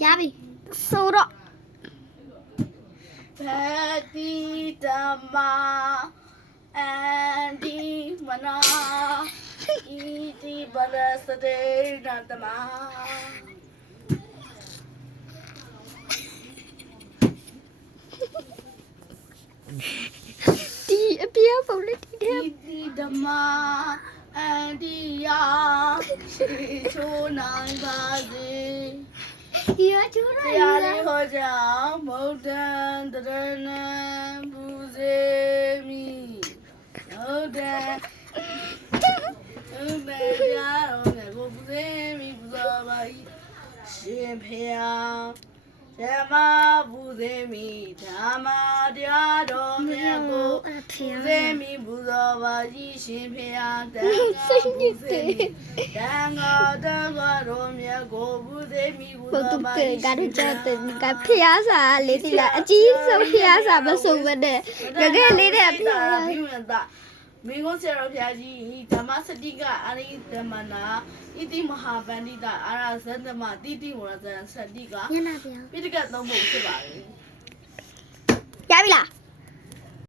ရပြီဆိုတော့ ဘက်တီတမအန်ဒီမနာဤတီဘရစတေနတမ ဒီအပြားပုံလေးဒီထဲ ဤတီဓမ္မအန်ဒီယာရှိချိုးနိုင်ပါစေ ဒီရကျူ ဆ ရ ရာလေးဟောကြောင့်မုတ်တန်တရဏံပူစေမိဟုတ်တယ်ဟုတ်တယ်ကြားတော့ငါကိုပူစေမိပူဇော်ပါ၏ရှင်ဖေယာဓမ္မပူစေမိဓမ္မတရားတော်မြတ်ကိုပူစေမိပူဇော်ပါ၏ရှင်ဖေယာတန်ခါပူစေမိတန်ခါတန်ခါတော်မြတ်ကိုပူစေမိပူ ဘု ဇော် သူ ပါ က ၏ရှင် ကတော့ ဖေ ကြ ယာ တဲ့ကဖျားစာလေးဒီလားအကြီးဆုံးဖျားစာမဆုံးဘဲနဲ့ငကဲလေးတဲ့ဖျား ဘိမန္တမင်းကိုဆရာတော်ဘုရားကြီးဓမ္မစတိကအရိဓမ္မနာဣတိမဟာပန္တိတအာရဇန္တမတိတိဝရဇန်စတိက ညနာပြောင်း ပိဋကတ်သုံးဖို့ဖြစ်ပါလေ ရပြီလား